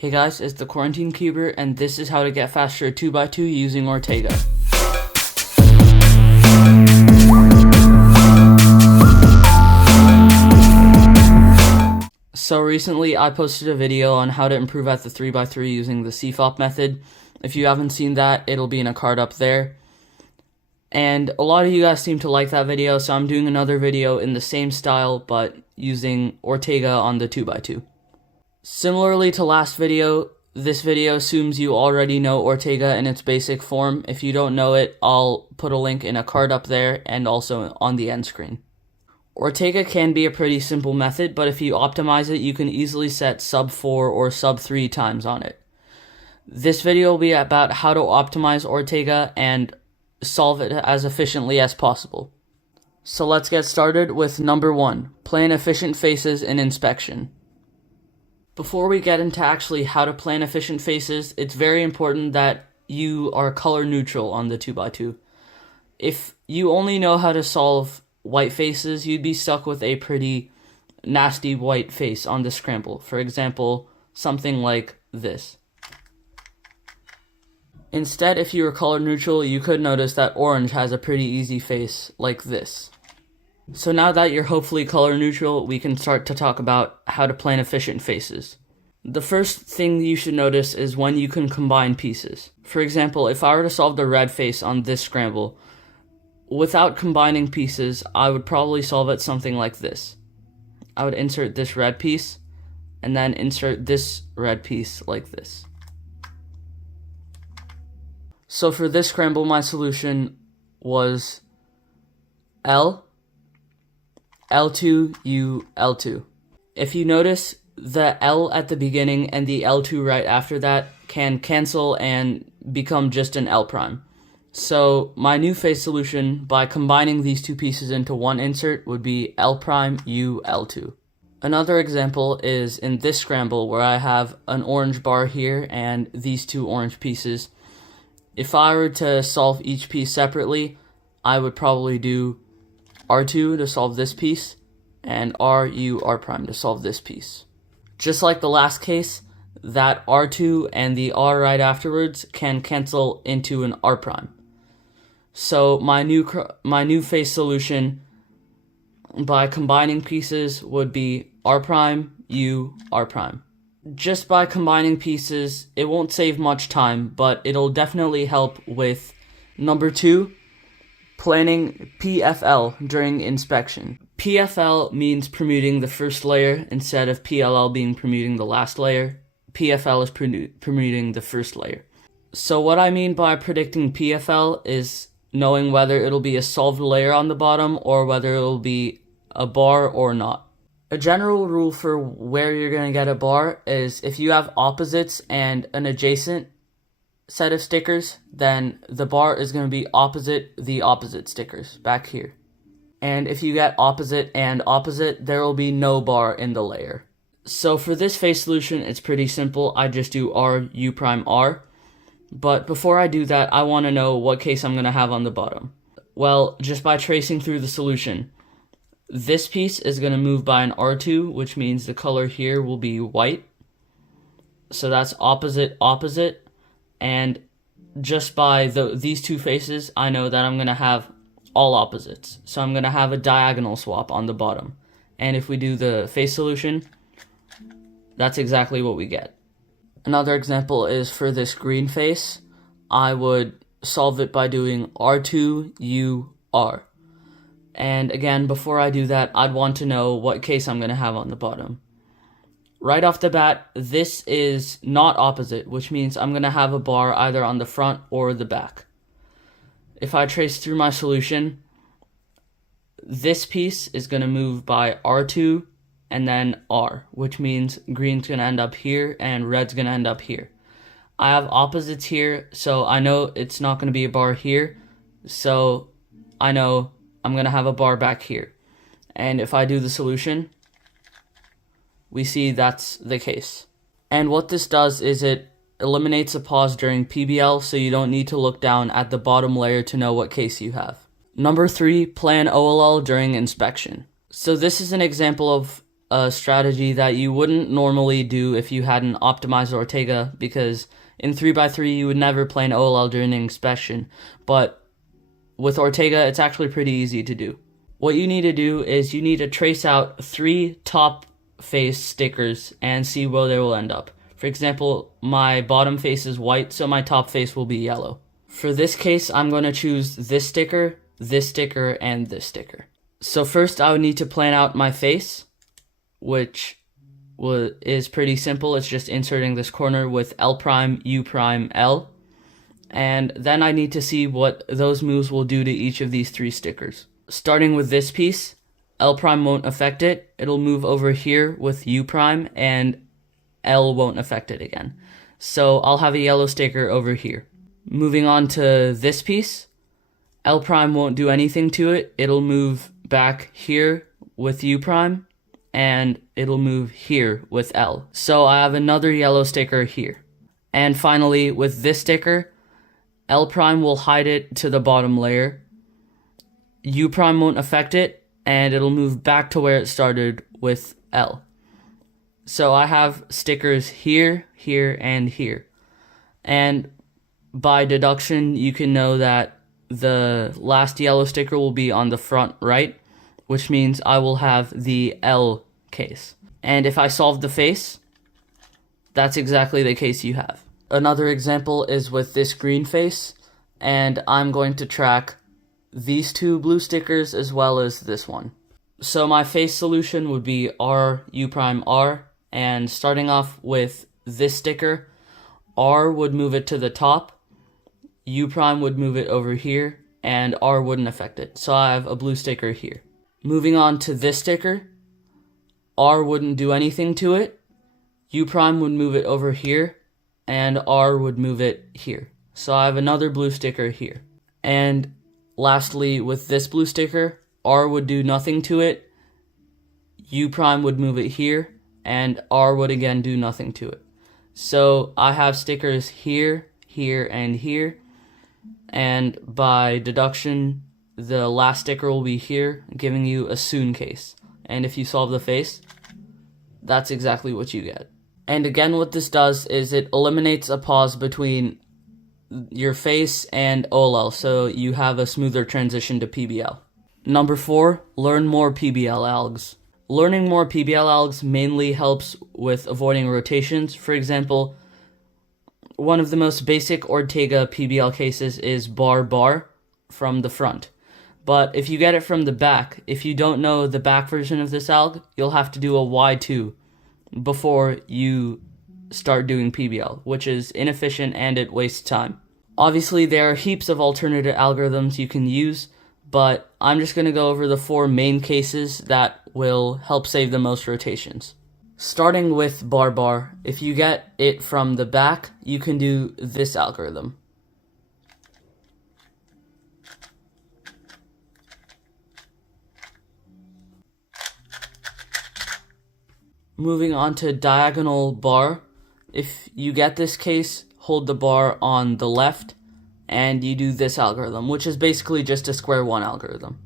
Hey guys, it's the Quarantine Cuber, and this is how to get faster 2x2 using Ortega. So recently I posted a video on how to improve at the 3x3 using the CFOP method. If you haven't seen that, it'll be in a card up there. And a lot of you guys seem to like that video, so I'm doing another video in the same style, but using Ortega on the 2x2. Similarly to last video, this video assumes you already know Ortega in its basic form. If you don't know it, I'll put a link in a card up there and also on the end screen. Ortega can be a pretty simple method, but if you optimize it, you can easily set sub 4 or sub 3 times on it. This video will be about how to optimize Ortega and solve it as efficiently as possible. So let's get started with number 1, plan efficient faces in inspection. Before we get into actually how to plan efficient faces, it's very important that you are color neutral on the 2x2. If you only know how to solve white faces, you'd be stuck with a pretty nasty white face on the scramble. For example, something like this. Instead, if you were color neutral, you could notice that orange has a pretty easy face like this. So now that you're hopefully color neutral, we can start to talk about how to plan efficient faces. The first thing you should notice is when you can combine pieces. For example, if I were to solve the red face on this scramble, without combining pieces, I would probably solve it something like this. I would insert this red piece, and then insert this red piece like this. So for this scramble, my solution was L, L2, U, L2. If you notice, the L at the beginning and the L2 right after that can cancel and become just an L prime. So my new face solution, by combining these two pieces into one insert, would be L prime, U, L2. Another example is in this scramble where I have an orange bar here and these two orange pieces. If I were to solve each piece separately, I would probably do R2 to solve this piece, and R, U, R prime to solve this piece. Just like the last case, that R2 and the R right afterwards can cancel into an R prime. So my new face solution, by combining pieces, would be R prime, U, R prime. Just by combining pieces, it won't save much time, but it'll definitely help with number 2, planning PFL during inspection. PFL means permuting the first layer instead of PLL being permuting the last layer. PFL is permuting the first layer. So what I mean by predicting PFL is knowing whether it'll be a solved layer on the bottom or whether it'll be a bar or not. A general rule for where you're going to get a bar is if you have opposites and an adjacent set of stickers, then the bar is going to be opposite the opposite stickers back here. And if you get opposite and opposite, there will be no bar in the layer. So for this face solution, it's pretty simple. I just do R, U prime, R. But before I do that, I want to know what case I'm going to have on the bottom. Well, just by tracing through the solution, this piece is going to move by an R2, which means the color here will be white. So that's opposite, opposite. And just by these two faces, I know that I'm going to have all opposites. So I'm going to have a diagonal swap on the bottom. And if we do the face solution, that's exactly what we get. Another example is for this green face. I would solve it by doing R2, U, R. And again, before I do that, I'd want to know what case I'm going to have on the bottom. Right off the bat, this is not opposite, which means I'm going to have a bar either on the front or the back. If I trace through my solution, this piece is going to move by R2 and then R, which means green's going to end up here and red's going to end up here. I have opposites here, so I know it's not going to be a bar here, so I know I'm going to have a bar back here. And if I do the solution, we see that's the case. And what this does is it eliminates a pause during PBL, so you don't need to look down at the bottom layer to know what case you have. Number 3, plan OLL during inspection. So this is an example of a strategy that you wouldn't normally do if you had an optimized Ortega, because in 3x3 you would never play an OLL during an inspection, but with Ortega it's actually pretty easy to do. What you need to do is you need to trace out 3 top face stickers and see where they will end up. For example, my bottom face is white, so my top face will be yellow. For this case, I'm going to choose this sticker, and this sticker. So first I would need to plan out my face, which is pretty simple. It's just inserting this corner with L prime, U prime, L. And then I need to see what those moves will do to each of these 3 stickers. Starting with this piece, L prime won't affect it. It'll move over here with U prime, and L won't affect it again. So I'll have a yellow sticker over here. Moving on to this piece, L prime won't do anything to it. It'll move back here with U prime, and it'll move here with L. So I have another yellow sticker here. And finally, with this sticker, L prime will hide it to the bottom layer. U prime won't affect it, and it'll move back to where it started with L. So I have stickers here, here, and here. And by deduction, you can know that the last yellow sticker will be on the front right, which means I will have the L case. And if I solve the face, that's exactly the case you have. Another example is with this green face, and I'm going to track these 2 blue stickers as well as this one. So my face solution would be R, U prime, R, and starting off with this sticker, R would move it to the top, U prime would move it over here, and R wouldn't affect it. So I have a blue sticker here. Moving on to this sticker, R wouldn't do anything to it, U prime would move it over here, and R would move it here. So I have another blue sticker here. And lastly, with this blue sticker, R would do nothing to it, U prime would move it here, and R would again do nothing to it. So I have stickers here, here, and here, and by deduction, the last sticker will be here, giving you a soon case. And if you solve the face, that's exactly what you get. And again, what this does is it eliminates a pause between your face and OLL, so you have a smoother transition to PBL. Number 4, learn more PBL algs. Learning more PBL algs mainly helps with avoiding rotations. For example, one of the most basic Ortega PBL cases is bar from the front. But if you get it from the back, if you don't know the back version of this alg, you'll have to do a Y2 before you start doing PBL, which is inefficient and it wastes time. Obviously, there are heaps of alternative algorithms you can use, but I'm just going to go over the 4 main cases that will help save the most rotations. Starting with bar, if you get it from the back, you can do this algorithm. Moving on to diagonal bar, if you get this case, hold the bar on the left, and you do this algorithm, which is basically just a square 1 algorithm.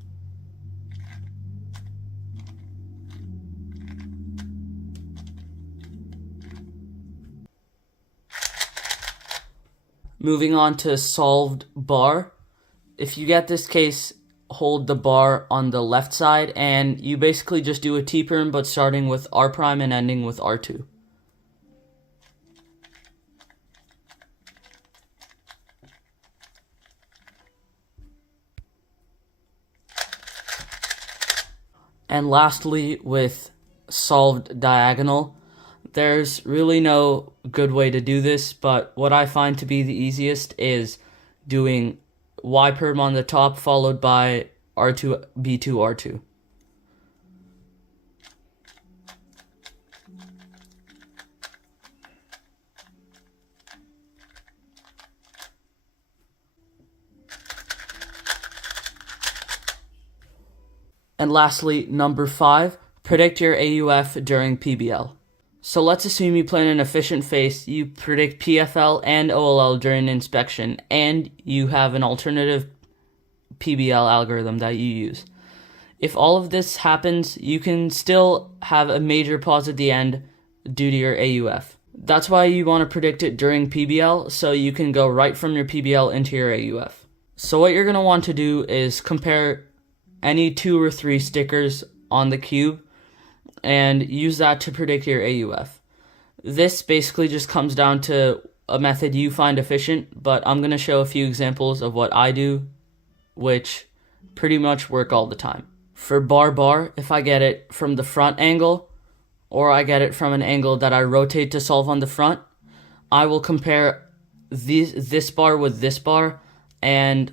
Moving on to solved bar, if you get this case, hold the bar on the left side, and you basically just do a T-perm, but starting with R prime and ending with R2. And lastly, with solved diagonal, there's really no good way to do this, but what I find to be the easiest is doing Y perm on the top followed by R2, B2, R2. And lastly, number 5, predict your AUF during PBL. So let's assume you plan an efficient face, you predict PFL and OLL during inspection, and you have an alternative PBL algorithm that you use. If all of this happens, you can still have a major pause at the end due to your AUF. That's why you want to predict it during PBL, so you can go right from your PBL into your AUF. So what you're going to want to do is compare any 2 or 3 stickers on the cube and use that to predict your AUF. This basically just comes down to a method you find efficient, but I'm going to show a few examples of what I do, which pretty much work all the time. For bar, if I get it from the front angle, or I get it from an angle that I rotate to solve on the front, I will compare this bar with this bar, and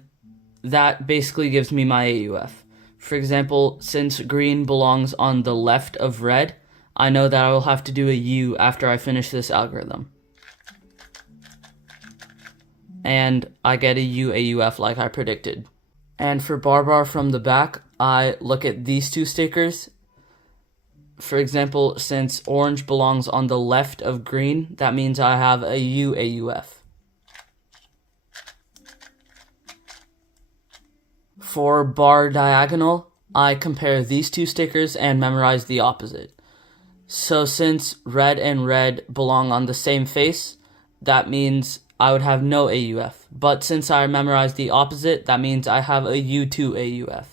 that basically gives me my AUF. For example, since green belongs on the left of red, I know that I will have to do a U after I finish this algorithm. And I get a U AUF like I predicted. And for bar from the back, I look at these 2 stickers. For example, since orange belongs on the left of green, that means I have a U AUF. For bar diagonal, I compare these 2 stickers and memorize the opposite. So since red and red belong on the same face, that means I would have no AUF. But since I memorized the opposite, that means I have a U2 AUF.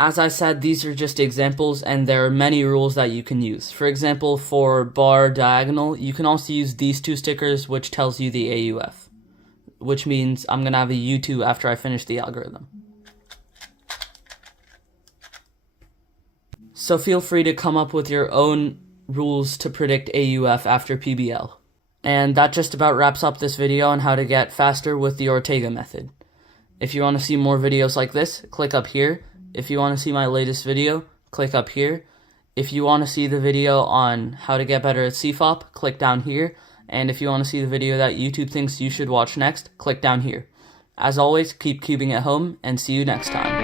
As I said, these are just examples, and there are many rules that you can use. For example, for bar diagonal, you can also use these 2 stickers, which tells you the AUF, which means I'm going to have a U2 after I finish the algorithm. So feel free to come up with your own rules to predict AUF after PBL. And that just about wraps up this video on how to get faster with the Ortega method. If you want to see more videos like this, click up here. If you want to see my latest video, click up here. If you want to see the video on how to get better at CFOP, click down here. And if you want to see the video that YouTube thinks you should watch next, click down here. As always, keep cubing at home, and see you next time.